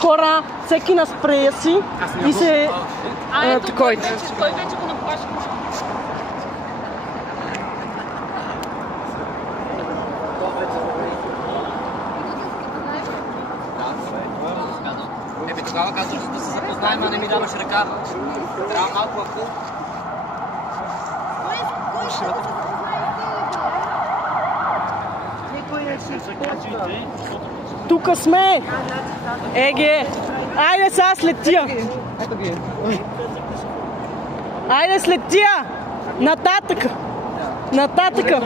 Хора, всеки на спрея си и се... Ето, той вече го наплаши. Тогава казваш да се запознаем, а не ми даваш ръка. Трябва малко ако... Тука сме! Еге! Айде сега след тия! Айде след тия! Нататъка! Нататъка!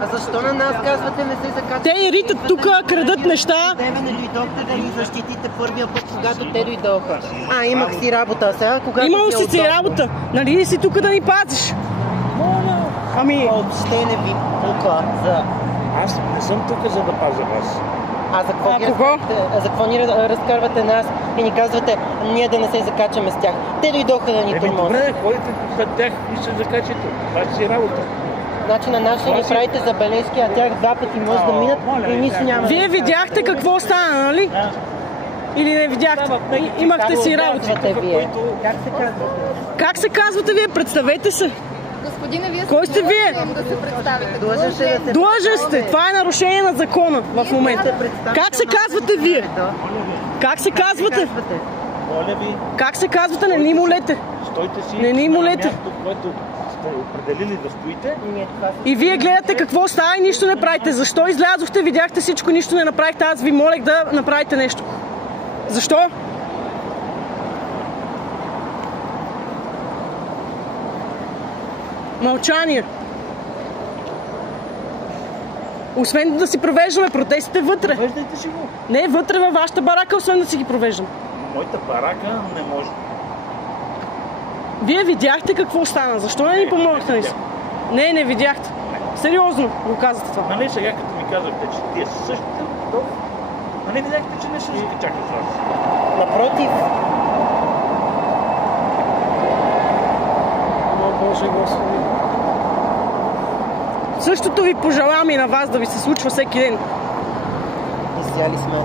А защо на нас казвате не се закачате? Те и ритат тука, крадат неща. Тебе не дойдохте да ни защитите първия път, когато те дойдоха. Имах си работа, а сега когато имал си работа. Нали ли си тук да ни пазиш? Ами... Въобще не ви пука за... Аз не съм тук за да пазя вас. За какво ни разкарвате нас и ни казвате ние да не се закачаме с тях? Те дойдоха да ни тормозят. Добре, ходите пред тях и се закачате. Това си работа. Значи на нас ще ни правите забележки, а тях два пъти може да минат и нищо няма. Вие видяхте какво стана, нали? Или не видяхте? Имахте си работа. Как се казвате? Как се казвате вие? Представете се. Господине, вие кой сте вие? Да се представите. Длъжен сте. Това е нарушение на закона в момента. Как се казвате вие? Как се казвате? Как се казвате? Не ни молете. Стойте си не ни молете. на място, което сте определили да стоите. И вие гледате какво става и нищо не правите. Защо излязохте, видяхте всичко, нищо не направихте? Аз ви молех да направите нещо. Защо? Мълчание. Освен да си провеждаме протестите вътре. Провеждайте си го. Не, вътре във вашата барака, освен да си ги провеждам. Моята барака не може. Вие видяхте какво стана. Защо не ни помогнахте? Не видяхте. Сериозно го казвате това. Нали сега като ми казахте, че тия са същите, то... Нали видяхте, че не ще закачаха с вас? Напротив. Боже Господи. Същото ви пожелавам и на вас да ви се случва всеки ден. Изяли сме.